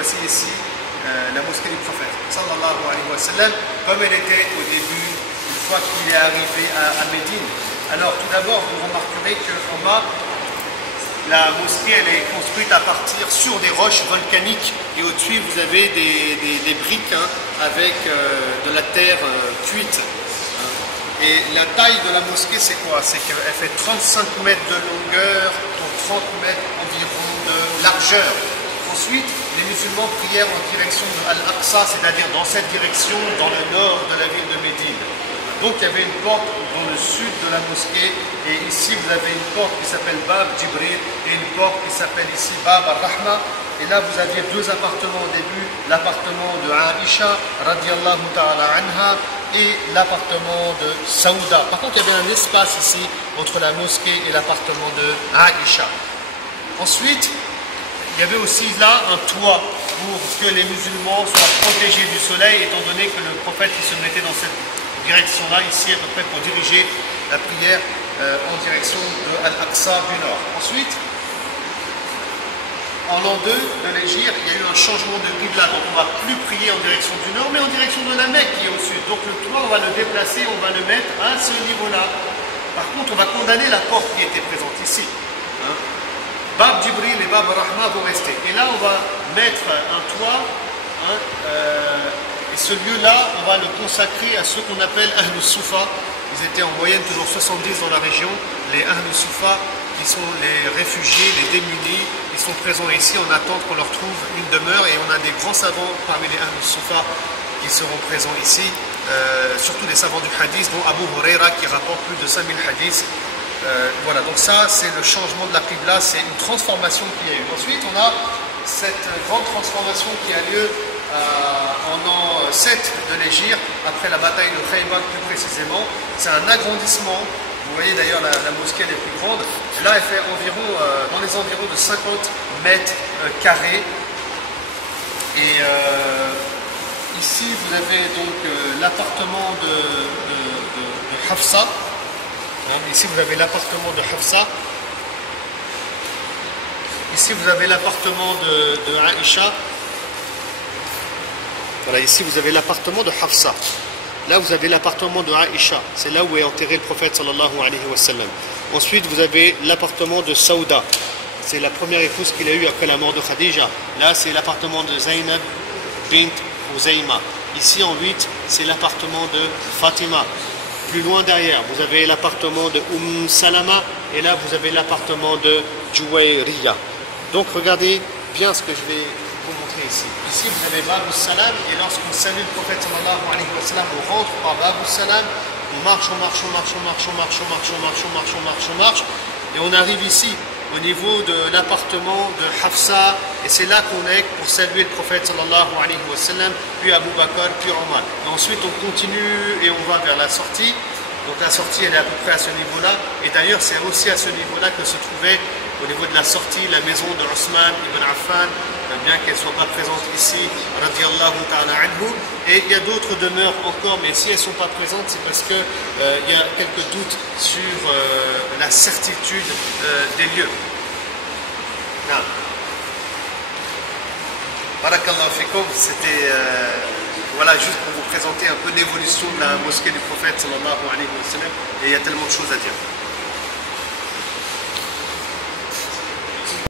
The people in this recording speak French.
voici ici la mosquée du prophète, sallallahu alayhi wa sallam, comme elle était au début, une fois qu'il est arrivé à Médine. Alors tout d'abord, vous remarquerez qu'en bas, la mosquée elle est construite à partir sur des roches volcaniques et au-dessus vous avez des briques avec de la terre cuite. Et la taille de la mosquée c'est quoi? C'est qu'elle fait 35 mètres de longueur pour 30 mètres environ de largeur. Ensuite, les musulmans prièrent en direction de Al-Aqsa, c'est-à-dire dans cette direction, dans le nord de la ville de Médine. Donc il y avait une porte dans le sud de la mosquée et ici vous avez une porte qui s'appelle Bab Jibril et une porte qui s'appelle ici Bab Ar-Rahma. Et là vous aviez deux appartements au début, l'appartement de Aïcha radiallahu ta'ala anha et l'appartement de Saouda. Par contre il y avait un espace ici entre la mosquée et l'appartement de Aïcha. Ensuite, il y avait aussi là un toit pour que les musulmans soient protégés du soleil étant donné que le prophète qui se mettait dans cette direction-là, ici à peu près pour diriger la prière en direction de Al-Aqsa du nord. Ensuite, en l'an 2 de l'Hégire, il y a eu un changement de qibla, donc on ne va plus prier en direction du nord, mais en direction de la Mecque qui est au sud. Donc le toit, on va le déplacer, on va le mettre à ce niveau-là. Par contre, on va condamner la porte qui était présente ici. Bab Jibril et Bab Rahma vont rester. Et là, on va mettre un toit, et ce lieu-là, on va le consacrer à ceux qu'on appelle Ahlus Soufa. Ils étaient en moyenne toujours 70 dans la région. Les Ahlus Soufa, qui sont les réfugiés, les démunis, ils sont présents ici en attente qu'on leur trouve une demeure. Et on a des grands savants parmi les Ahlus Soufa qui seront présents ici, surtout des savants du hadith, dont Abu Huraira qui rapporte plus de 5000 hadiths. Voilà, donc ça c'est le changement de la qibla, c'est une transformation qu'il y a eu. Ensuite on a cette grande transformation qui a lieu en an 7 de l'Hégire, après la bataille de Khaybar plus précisément. C'est un agrandissement, vous voyez d'ailleurs la mosquée elle est plus grande. Là elle fait environ, dans les environs de 50 mètres carrés. Et ici vous avez donc l'appartement de Hafsa. Ici vous avez l'appartement de Hafsa. Ici vous avez l'appartement de Aïcha. Voilà, ici vous avez l'appartement de Hafsa. Là vous avez l'appartement de Aïcha. C'est là où est enterré le prophète sallallahu alayhi wa sallam. Ensuite vous avez l'appartement de Saouda. C'est la première épouse qu'il a eue après la mort de Khadija. Là c'est l'appartement de Zainab bint Huzayma. Ici en 8 c'est l'appartement de Fatima. Plus loin derrière, vous avez l'appartement de Salama et là vous avez l'appartement de Juwayriya. Donc regardez bien ce que je vais vous montrer ici. Ici vous avez Bab Salam et lorsqu'on salue le prophète sallallahu alayhi wa sallam, on rentre par Bab Salam, on marche et on arrive ici au niveau de l'appartement de Hafsa et c'est là qu'on est pour saluer le prophète sallallahu alayhi wa sallam, puis Abu Bakr, puis Omar. Et ensuite on continue et on va vers la sortie. Donc la sortie elle est à peu près à ce niveau-là et d'ailleurs c'est aussi à ce niveau-là que se trouvait au niveau de la sortie la maison de Othman ibn Affan, bien qu'elle ne soit pas présente ici, radiallahu ta'ala anhu. Et il y a d'autres demeures encore, mais si elles ne sont pas présentes, c'est parce qu'il y a quelques doutes sur la certitude des lieux. Non. Barakallahu fikum, c'était voilà, juste pour vous présenter un peu l'évolution de la mosquée du prophète sallallahu alayhi wa sallam, et il y a tellement de choses à dire.